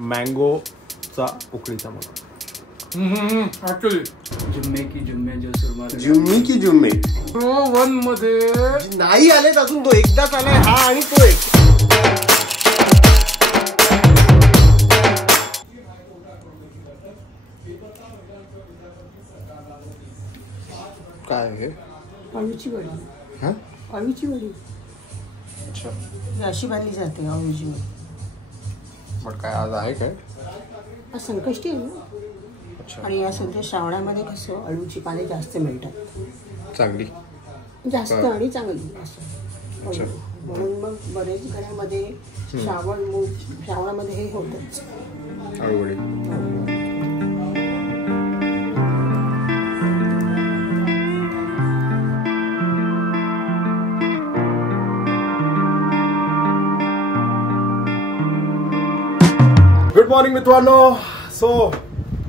मँगोचा उकळीचा मग जुम्मे की जुम्मे जो सुरमा जुम्मी की जुम्मे प्रो 1 मध्ये नाही आलेत अजून. तो एकदाच आलाय हा आणि तो एक. काय आहे? अळूची वडी. हा अळूची वडी अच्छा. अशी बांधली जाते अळूची वडी. बट काय आज आहे काय? आज संकष्टी आहे ना. अच्छा आणि या सध्या श्रावणामध्ये कसं अळूची पाने जास्त मिळतात. चांगली जास्त आणि चांगली असं. अच्छा. म्हणून मग बरेच घरामध्ये श्रावणामध्ये हे होतच अळूवडी. गुड मॉर्निंग मित्रांनो. सो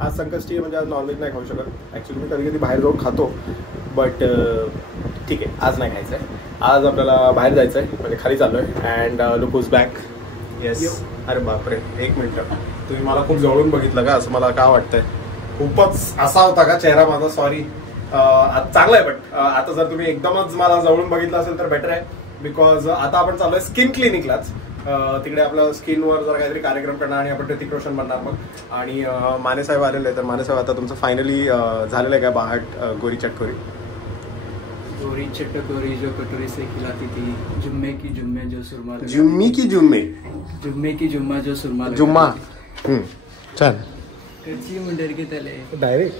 आज संकष्टी म्हणजे आज नॉनव्हेज नाही खाऊ शकत. ॲक्च्युली मी कधी कधी बाहेर जाऊन खातो बट ठीक आहे आज नाही खायचं आहे. आज आपल्याला बाहेर जायचं आहे म्हणजे खाली चाललो आहे. And look who's back. Yes. अरे बापरे एक मिनटं. तुम्ही मला खूप जवळून बघितलं का? असं मला का वाटतंय खूपच असा होता का चेहरा माझा? सॉरी. चांगला आहे बट आता जर तुम्ही एकदमच मला जवळून बघितलं असेल तर बेटर आहे. बिकॉज आता आपण चाललोय स्किन क्लिनिकलाच. तिकडे आपलं स्किनवर जर काहीतरी कार्यक्रम करणार आणि आपण ऋतिक रोशन बनणार मग. आणि माने साहेब आलेले आहे. तर माने साहेब आता तुमचं फायनली झालेलं आहे का बाहट गोरी चटकोरी? गोरी चटकोरी जो कटोरी से खिलाती थी. जुम्मे की जुम्मे जो सुरमा जुम्मी की जुम्मे जुम्मे की जुम्मा जो सुरमा जुम्मा. छान. कच्ची मुंडर के तले डायरेक्ट.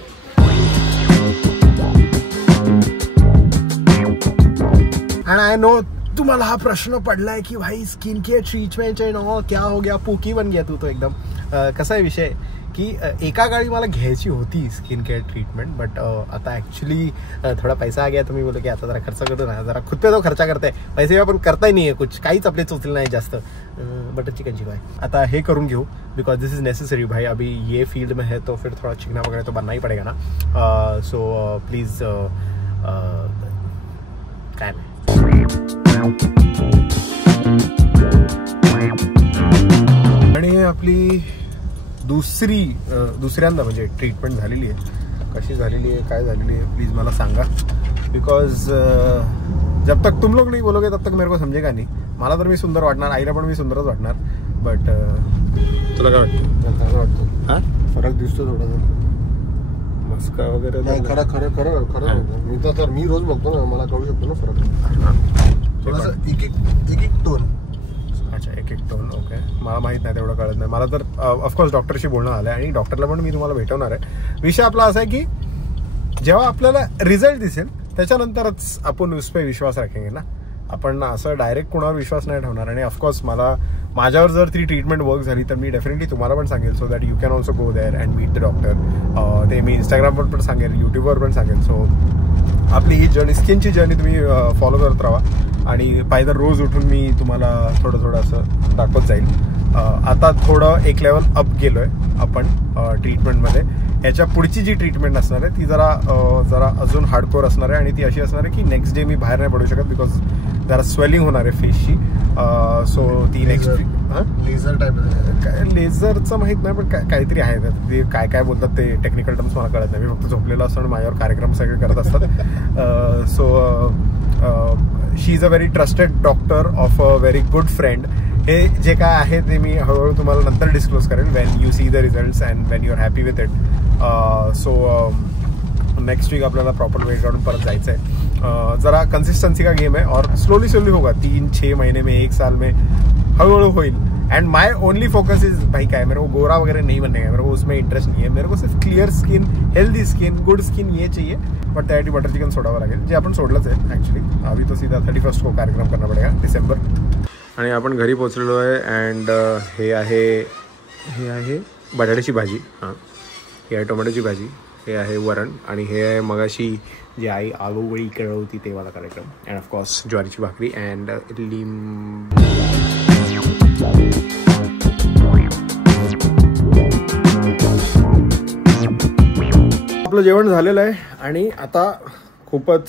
आणि आय नो तुम्हाला हा प्रश्न पडलाय की भाई स्किन केअर ट्रीटमेंट आहे ना क्या हो गया पोकी बन गया तू तो एकदम. कसा आहे विषय की एका काळी मला घ्यायची होती स्किन केअर ट्रीटमेंट बट आता ॲक्च्युली थोडा पैसा आ गया तो मी बोललो की आता जरा खर्च करू ना. जरा खुद पे तो खर्चा करताय पैसे आपण करताय नाही आहे कुछ काहीच आपले चोचले नाही जास्त. बटर चिकन चिकन आता हे करून घेऊ बिकॉज दिस इज नेसेसरी भाई. अभी ये फील्ड में है तो फिर थोड़ा चिकना वगैरह तो बनना ही पड़ेगा ना. सो प्लीज काय नाही. आणि आपली दुसऱ्यांदा म्हणजे ट्रीटमेंट झालेली आहे. कशी झालेली आहे काय झालेली आहे प्लीज मला सांगा. बिकॉज जब तक तुम लोग नहीं बोलोगे तब तक मेरे को समजेगा नहीं. मला तर मी सुंदर वाटणार आईला पण मी सुंदरच वाटणार बट तुला काय वाटतं? हां फरक दिसतो थोडासा मस्का वगैरे. खरं खरं खरं खरं मी रोज बघतो ना मला कळू शकतो ना फरक. थोडासा एक एक टोन. अच्छा एक टोन. ओके मला माहीत नाही तेवढं कळत नाही मला. तर ऑफकोर्स डॉक्टरशी बोलणं आलं आहे आणि डॉक्टरला पण मी तुम्हाला भेटवणार आहे. विषय आपला असा आहे की जेव्हा आपल्याला रिझल्ट दिसेल त्याच्यानंतरच आपण उसपे विश्वास राखेंगे ना. आपण असं डायरेक्ट कोणावर विश्वास नाही ठेवणार. आणि ऑफकोर्स माझ्यावर जर ती ट्रीटमेंट वर्क झाली तर मी डेफिनेटली तुम्हाला पण सांगेल so that you can also go there and meet the doctor. ते मी इंस्टाग्रामवर पण सांगेल युट्यूबवर पण सांगेल. सो आपली ही जर्नी स्किनची जर्नी तुम्ही फॉलो करत राहा आणि पाहिजे रोज उठून मी तुम्हाला थोडं असं दाखवत जाईल. आता थोडं एक लेवल अप गेलो आहे आपण ट्रीटमेंटमध्ये. याच्या पुढची जी ट्रीटमेंट असणार आहे ती जरा अजून हार्डकोर असणार आहे आणि ती अशी असणार आहे की नेक्स्ट डे मी बाहेर नाही पडू शकत बिकॉज जरा स्वेलिंग होणार आहे फेसची. सो ती नेक्स्ट लेझर टाईप. लेझरचं माहीत नाही पण काहीतरी आहे ते काय बोलतात ते टेक्निकल टर्म्स मला कळत नाही. मी फक्त झोपलेलं असतो आणि माझ्यावर कार्यक्रम सगळे करत असतात. So she is a very trusted doctor of a very good friend. हे जे काय आहे ते मी हळूहळू तुम्हाला नंतर डिस्क्लोज करेन when you see the results and when you are happy with it. So next week आपल्याला प्रॉपर वेट काढून परत जायचं आहे. जरा कन्सिस्टन्सी का गेम है और स्लोली होगा 3-6 महीने में 1 साल में हळूहळू होईल. And my only focus is भाई क्या है मेरे को गोरा वगैरह नहीं बनने का. मेरे को उसमें इंटरेस्ट नहीं है. मेरे को सिर्फ clear skin healthy skin good skin ये चाहिए. बट त्यासाठी बटर चिकन सोडावं लागेल जे आपण सोडलंच आहे ॲक्च्युली. अभी तो सीधा 31 को कार्यक्रम करना पडेगा डिसेंबर. आणि आपण घरी पोचलेलो आहे. अँड हे आहे बटाट्याची भाजी. हां हे आहे टोमॅटोची भाजी. हे आहे वरण आणि हे आहे मगाशी जी आई आलूवडी करत होती ते वाला कार्यक्रम. अँड ऑफकोर्स ज्वारीची भाकरी अँड लिंबू. आपलं जेवण झालेलं आहे आणि आता खूपच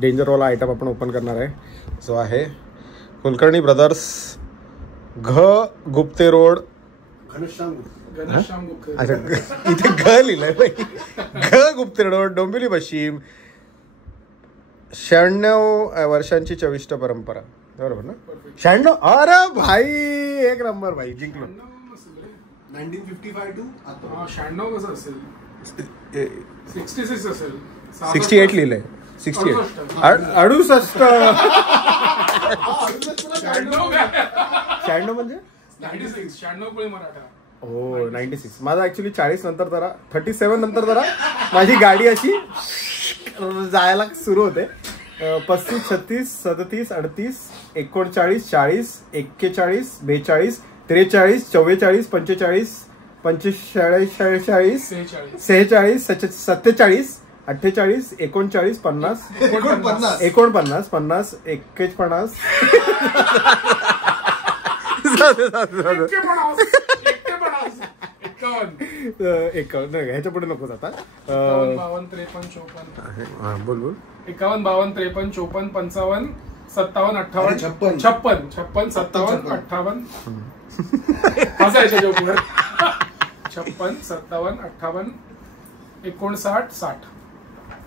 डेंजरवाला आयटम आपण ओपन करणार आहे जो आहे कुलकर्णी ब्रदर्स गुप्ते रोड घनश्याम गुप्ते. अच्छा इथे ग लिहिलंय ग गुप्ते रोड डोंबिवली पश्चिम. 96 वर्षांची चविष्ट परंपरा. बरोबर ना? 96. अरे भाई एक नंबर भाई, जिंकलो. 1955 टू 96 कसं असेल? 66 असेल. 68 लिहिलंय. 68 68 96 म्हणजे 96 पुढे मराठा. हो 96. माझा ऍक्च्युली 40 नंतर जरा 37 नंतर जरा माझी गाडी अशी जायला सुरू होते. 35 36 37 38 39 40 41 42 43 44 45 45 46 46 47 48 39 50 49 50 51 ह्याच्या पुढे नको जाता. 52 53 54 बोल बोल. 51 52 53 54 55 57 58 56 56 57 58 हसायच्या जो पुढे 56 57 58 59 60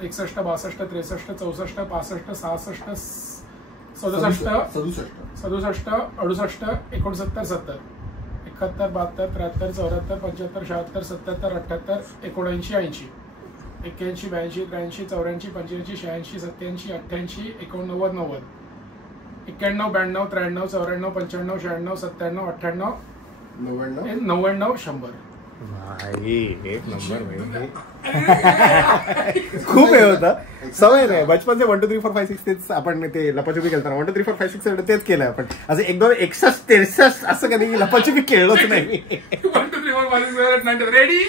61 62 63 64 65 66 67 67 68 69 70 71 72 73 74 75 76 77 78 79 80 81 82 83 84 85 86 87 88 89 90 91 92 93 94 95 96 97 98 99 100. भाई एक नंबर भाई. खूप हे होतं. सवय नाही बचपनचे 1 2 3 4 5 6 तेच आपण ते लपाछुपी खेळताना 1 2 3 4 5 6 तेच केलंय आपण. असं 1 2 61 63 असं कधी लपाछुपी खेळलोच नाही मी. 1 2 3 4 5 6 7 8 9 रेडी.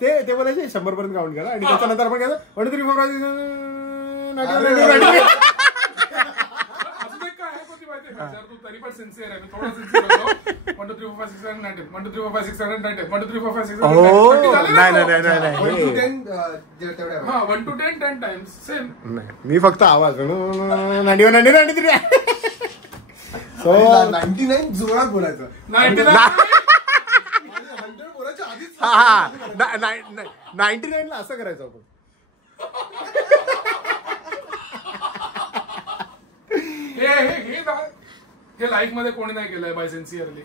ते बोलायचे 100 पर्यंत काउंट करा आणि त्याच्यानंतर आपण काय 1 2 3 4 5 तू तरी पण सिन्सिअर आहे. थोडा सिन्सिअर होतो. 1 2 3 4 5 6 7 8 1 2 3 4 5 6 7 8 1 2 3 4 5 6 7 8 1 to 10 टाइम्स सेम. मी फक्त आवाज 91 93. सो 99 जोरात बोलायचं. 99 ला असं करायचं आपण. हे लाईफ मध्ये कोणी नाही केलंय बाय सिन्सिअरली.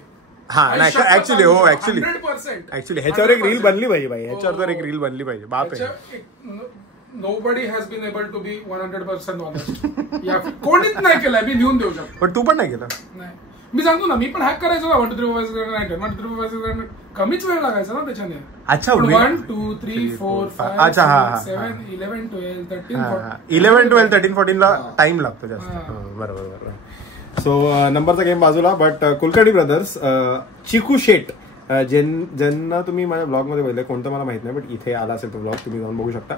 हा नाही ऍक्च्युली हो ऍक्च्युली 100% ह्याच्यावर एक रील बनली पाहिजे भाई. ह्याच्यावर एक रील बनली पाहिजे. बाप आहे. Nobody has been able to be 100% honest. या कोणीच नाही केलंय. मी लिहून देऊ शकतो. पण तू पण नाही केलं. नाही मी सांगतो ना. मी पण हॅक करायचो ना. 1 2 3 4 5 6 7 8 1 2 3 4 5 6 7 कमीच वेळ लागायचा ना त्याच्याने. अच्छा 1 2 3 4 5 अच्छा 7 11 12 13 11 12 13 14 ला टाइम लागतो जास्त. बरोबर. सो नंबरचा गेम बाजूला. बट कुलकर्णी ब्रदर्स चिकू शेट ज्यांना तुम्ही माझ्या ब्लॉग मध्ये बघितलं कोणतं मला माहित नाही बट इथे आला असेल तो ब्लॉग तुम्ही जाऊन बघू शकता.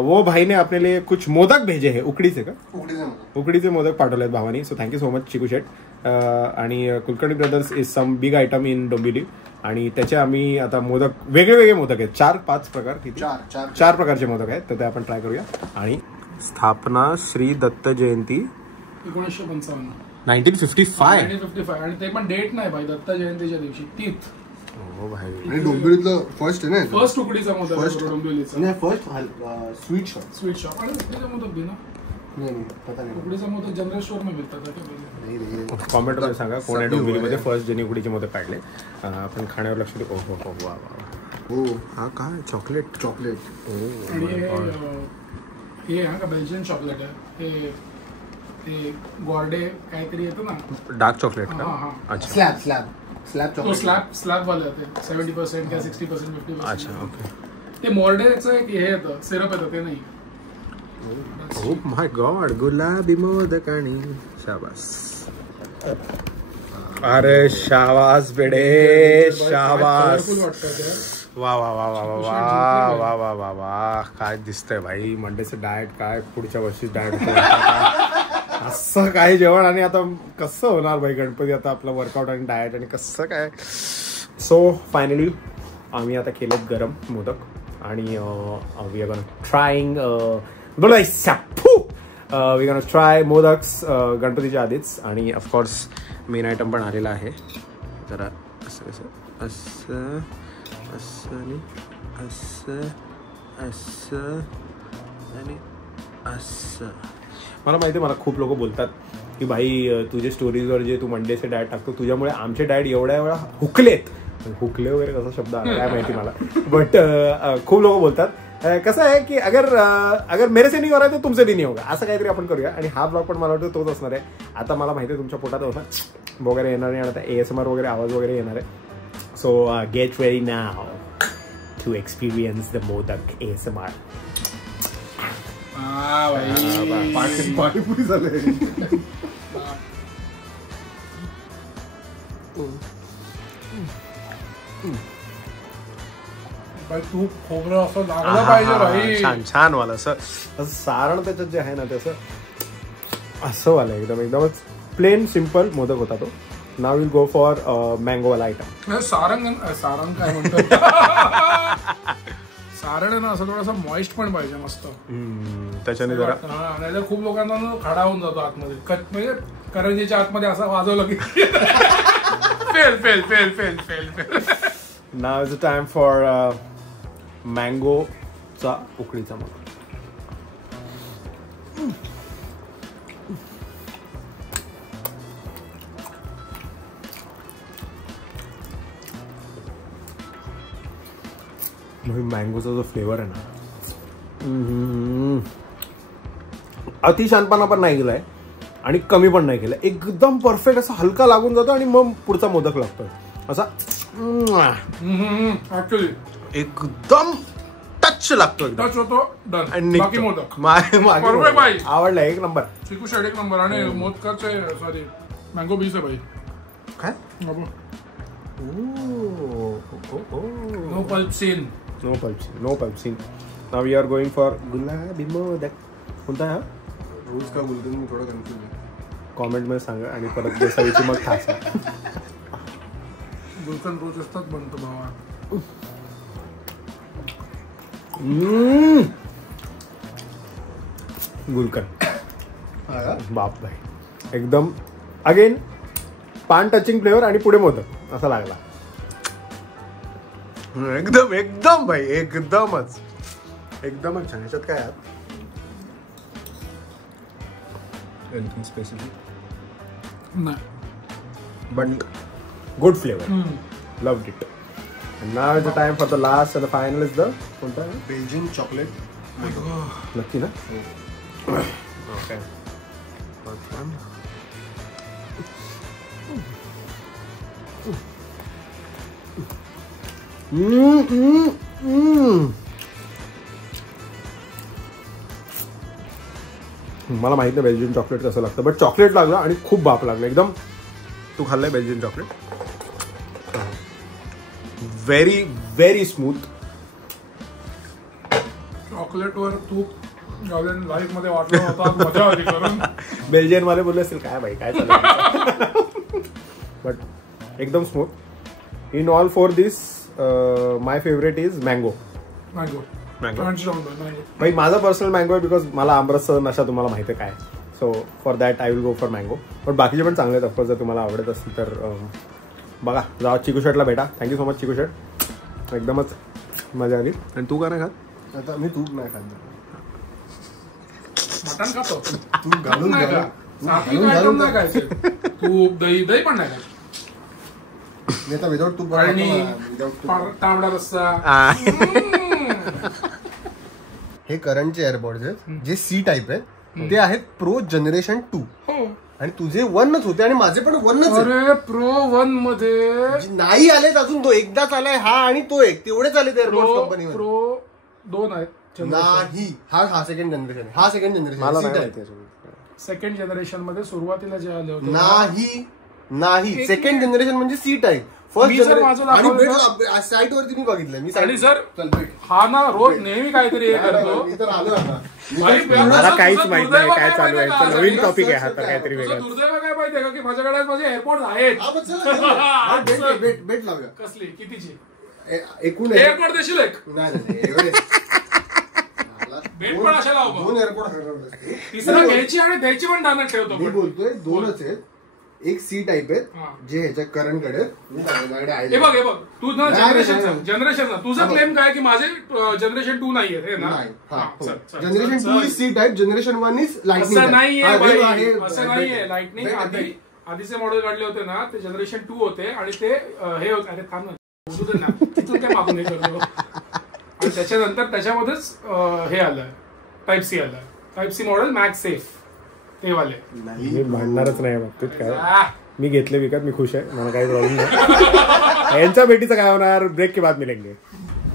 वो भाई ने अपने लिए कुछ मोदक भेजे है. उकडीचे का उकडीचे मोदक पाठवले आहेत भावानी. So thank you so much Chiku Shet. आणि Kulkarni brothers is some big item in Dombivli आणि त्याचे आम्ही आता मोदक वेगळे मोदक आहेत. 4-5 प्रकार किती 4 प्रकारचे मोदक आहेत तर ते आपण ट्राय करूया. आणि स्थापना श्री दत्त जयंती 1955 1955 आणि ते पण डेट नाही भाई. दत्त जयंतीच्या दिवशी तीच. हो भाई. आणि डोंबिवलीतलं फर्स्ट आहे ना. फर्स्ट उकडीचा मोदक डोंबिवलीचा. नाही फर्स्ट स्वीट शॉप आणि उकडीचा मोदक भी ना. उकडीचा मोदक जनरल स्टोर मध्ये मिळतात. कॉमेंट मध्ये सांगा कोण आहे डोंबिवलीमध्ये फर्स्ट ज्यांनी उकडीचे मोदक काढले. आपण खाण्यावर लक्ष देऊ. हो वा हो हा काय चॉकलेट हे हा का बेल्जियन चॉकलेट आहे. ते गॉर्डे काहीतरी येतो ना. डार्क चॉकलेट का. अच्छा स्लॅब वाले होते 70% किंवा 60% 50%. अच्छा ओके. ते मॉर्डेचं एक हे येतं सिरप येतं ते नाही. ओ माय गॉड गुलाबी मोदक आणि शाबास. अरे शाबास बेडे शाबास. वा वा वा वा वा वा वा वा वा वा काय दिसतंय भाई. मंडेचं डाएट काय पुढच्या वर्षी डाएट असं काय जेवण. आणि आता कसं होणार भाई गणपती. आता आपलं वर्कआउट आणि डाएट आणि कसं काय. सो फायनली आम्ही आता केलेत गरम मोदक आणि we are gonna trying we gonna try modaks गणपतीच्या आधीच. आणि ऑफकोर्स मेन आयटम पण आलेला आहे. जरा असं असं असं असं आणि असं असं आणि असं. मला माहिती आहे, मला खूप लोक बोलतात की भाई तुझे स्टोरीजवर जे तू मंडेचे डाएट टाकतो तुझ्यामुळे आमचे डाएट एवढ्या वेळा हुकलेत. हुकले वगैरे कसा शब्द आला काय माहिती मला, बट खूप लोक बोलतात. कसं आहे की अगर मेरे से नहीं हो रहा है तो तुमसे भी नहीं होगा, असं काहीतरी आपण करूया. आणि हा ब्लॉग पण मला वाटतं तोच असणार आहे. आता मला माहिती आहे तुमच्या पोटात होता वगैरे येणार नाही, आता ASMR वगैरे आवाज वगैरे येणार आहे. So get ready now to experience the modak ASMR. पाणीपुरी झाले. तूप खोबरं असं लागलं पाहिजे भाई. छान छान वाला असं सारण त्याच्यात जे आहे ना त्याचं असं वाला एकदम एकदमच प्लेन सिम्पल मोदक होता तो. नाव विल गो फॉर मँगो वाला आयटम. सारण काय म्हणतो सारण आहे ना असं थोडंसं मॉइस्ट पण पाहिजे मस्त. त्याच्याने जरा नाहीतर खूप लोकांना खडा होऊन जातो आतमध्ये, म्हणजे करंजीच्या आतमध्ये असं वाजवलं की fail fail fail fail fail fail. Now is a time for मँगोचा उकडीचा मोदक. मँगोचा जो फ्लेवर आहे ना अति शानपणा पण नाही गेलाय आणि कमी पण नाही केलाय, एकदम परफेक्ट असा हलका लागून जातो आणि मग पुढचा मोदक लागतोय असा ऍक्च्युअली एकदम टच लागतो, टच होतो. डन. बाकी मोदक आवडला एक नंबर. चिकू शेड एक नंबर. आणि मोदकाचे सॉरी मँगो बीस आहे भाई. काय no pulp scene. No pulp scene. Now we are going for गुलाबी मोदक. कोणता हा रोज का बोलतो मी थोडं कन्फ्युज आहे. कॉमेंट मध्ये सांगा आणि परत बेसावीची मग खास. गुलकंद रोज असतात बनतो भावा. गुलकंद बाप भाई एकदम अगेन पान टचिंग फ्लेवर आणि पुढे मोदक असा लागला. एकदम एकदम भाई एकदमच छान. याच्यात काय आहे एनिथिंग स्पेसिफिक नाही but good flavour. Loved it. Now is the time for the last and the final is the कोणता बेल्जियन चॉकलेट. नक्की ना. ओके मला माहित नाही बेल्जियन चॉकलेट कसं लागतं, बट चॉकलेट लागलं आणि खूप बाप लागलं एकदम. तू खाल्लंय Belgian chocolate? Very very smooth. चॉकलेटवर तूप लाईफ मध्ये वाटलं होता, मजा आली करून. बेल्जियन वाले बोलले असतील काय भाई काय चालू, बट एकदम smooth. In all for this my favourite is mango. Mango भाई माझा पर्सनल मँगो आहे बिकॉज मला आमरसचा नशा तुम्हाला माहिती आहे काय. So for that I will go for mango. But बाकीचे पण चांगले आहेत ऑफकोर्स. जर तुम्हाला आवडत असतील तर बघा जावा चिकू शेटला भेटा. थँक्यू सो मच चिकू शेट, एकदमच मजा आली. आणि तू का नाही खात? आता मी तूप नाही खात. मटण खातो तूप घालून नाही खायचं. तूप दही पण नाही खायचं. मी आता विदाउट तूप तांबडा रस्सा. हे करंटचे एअरपॉड्स आहेत जे सी टाईप आहेत, ते आहेत प्रो जनरेशन 2. आणि तुझे 1च होते आणि माझे पण 1च. अरे प्रो 1 मध्ये नाही आलेत अजून. तो एकदाच आलाय हा आणि तो एक, तेवढेच आले एअरपॉड्स कंपनी. प्रो 2 आहेत नाही. हा सेकंड जनरेशन. हा सेकंड जनरेशन. सेकंड जनरेशन मध्ये सुरुवातीला जे आले होते नाही सेकंड जनरेशन म्हणजे C type. First generation site वरती मी बघितलं. मी आणि सर हा ना रोज नेहमी काहीतरी हे करतो. मला काहीच माहित नाही काय चालू आहे. नवीन टॉपिक आहे हा तर काहीतरी वेगळं. दुर्दैव काय माहितीये का की माझ्याकडे माझे एअरपोर्ट आहेत. भेट लावूया. कसली कितीची? एकूण एअरपोर्ट देशील एक? नाही भेट पण अशा लाव. 2 एअरपोर्ट तिसरा घ्यायची आणि द्यायची पण दानात ठेवतो. मी बोलतोय 2च आहेत. एक सी टाईप आहे जे ह्याच्या करंटकडे हे बघ तू ना जनरेशन तुझा क्लेम काय की माझे जनरेशन 2 नाहीये हे ना. Generation 2 is C type, generation 1 is lightning. असं नाहीये. लाइटनिंग आधीचे मॉडेल काढले होते ना ते जनरेशन 2 होते आणि ते हे होते. अरे थांब ना तिथून काय मागून हे करतो. आणि त्याच्यानंतर त्याच्यामध्येच हे आलं टाईप सी आलं. Type C model MagSafe ते वाले. मी भांडणारच नाही बाबतीत काय. मी घेतले विकत, मी खुश आहे, मला काही प्रॉब्लेम नाही. यांच्या भेटीचं काय होणार, ब्रेक के बाद मिलेंगे.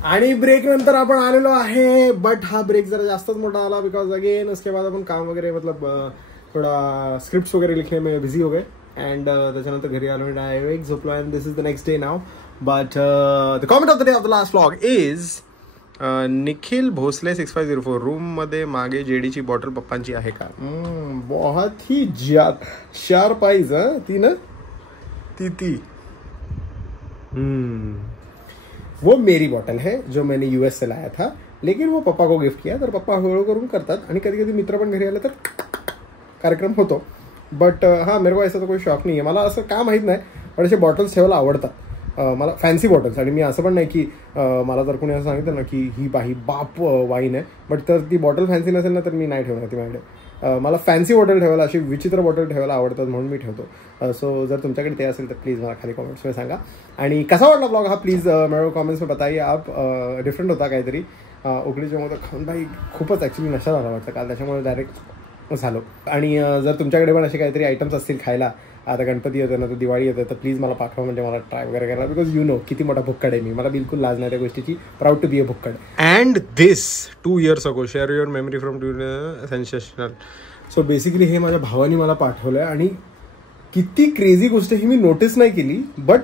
आणि ब्रेक नंतर आपण आलेलो आहे, बट हा ब्रेक जरा जास्तच मोठा आला बिकॉज अगेन उसके बाद आपण काम वगैरे मतलब थोड़ा स्क्रिप्ट वगैरह लिखने में बिझी हो गए. अँड त्याच्यानंतर घरी आलो डायरेक्ट झोपलो and this is the next day now. But the comment of the day of the last vlog is Nikhil Bhosale 6504 room मध्ये मागे जेडीची बॉटल पप्पांची आहे का. बहुत ही शार्प आईज ती ना ती वो मेरी बॉटल है जो मैंने यूएस से लाया था, लेकिन वो पप्पा को गिफ्ट किया. तर पप्पा हळूहळू करून करतात आणि कधी कधी मित्र पण घरी आले तर कार्यक्रम होतो. बट हां मेरे को ऐसा तो कोई शॉक नाही आहे. मला असं का माहीत नाही पण असे बॉटल्स ठेवायला आवडतात मला, फॅन्सी बॉटल्स. आणि मी असं पण नाही की मला जर कोणी असं सांगितलं ना की ही बाप वाईन आहे बट तर ती बॉटल फॅन्सी नसेल ना तर मी नाही ठेवणार ती माझ्याकडे. मला फॅन्सी बॉटल ठेवायला, अशी विचित्र बॉटल ठेवायला आवडतात म्हणून मी ठेवतो. सो जर तुमच्याकडे ते असेल तर प्लीज मला खाली कॉमेंट्समध्ये सांगा. आणि कसा वाटला ब्लॉग हा प्लीज मेरे कॉमेंट्स में बताइए आप. डिफरंट होता काहीतरी. उकडीचे मोदक खाऊन भाई खूपच ॲक्च्युली नशा झाला वाटतं काल, त्याच्यामुळे डायरेक्ट झालो. आणि जर तुमच्याकडे पण असे काहीतरी आयटम्स असतील खायला, आता गणपती येतो ना तर दिवाळी येतं तर प्लीज मला पाठवा, म्हणजे मला ट्राय वगैरे करायला. बिकॉज यू नो किती मोठा भुक्कड आहे मी, मला बिलकुल लाज नाही त्या गोष्टीची. Proud to be a bhukkad. And this 2 years ago share your memory from sensational. So basically हे माझ्या भावाने मला पाठवलं आहे आणि किती क्रेझी गोष्ट ही मी नोटीस नाही केली. बट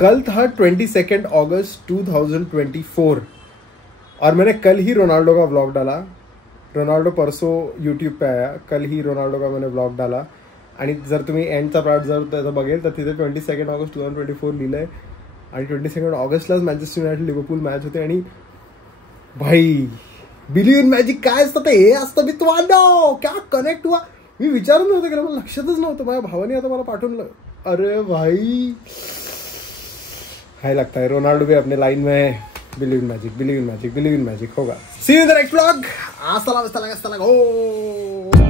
कल था 22 अगस्त 2024 और मैंने कल ही रोनाल्डो का व्लॉग डाला. रोनाल्डो परसों यूट्यूब पे आया, कल ही रोनाल्डो का मैंने व्लॉग डाला. आणि जर तुम्ही एंडचा पार्ट जर त्याचं बघेल तर तिथे 22 ऑगस्ट 2024 लिहिलं आहे. आणि 22 ऑगस्टलाच मँचेस्टर युनायटेड लिव्हरपूल मॅच होते. आणि भाई बिलीव्ह इन मॅजिक काय असतं ते हे असतं. मी तुम्हाला क्या कनेक्ट हुआ मी विचारून नव्हतं केलं, मला लक्षातच नव्हतं. माझ्या भावाने आता मला पाठवलं. अरे भाई हाय लगता है रोनाल्डो भी अपने लाइन में believe in magic, believe in magic, believe in magic होगा. See you in the next vlog. हasta la vista.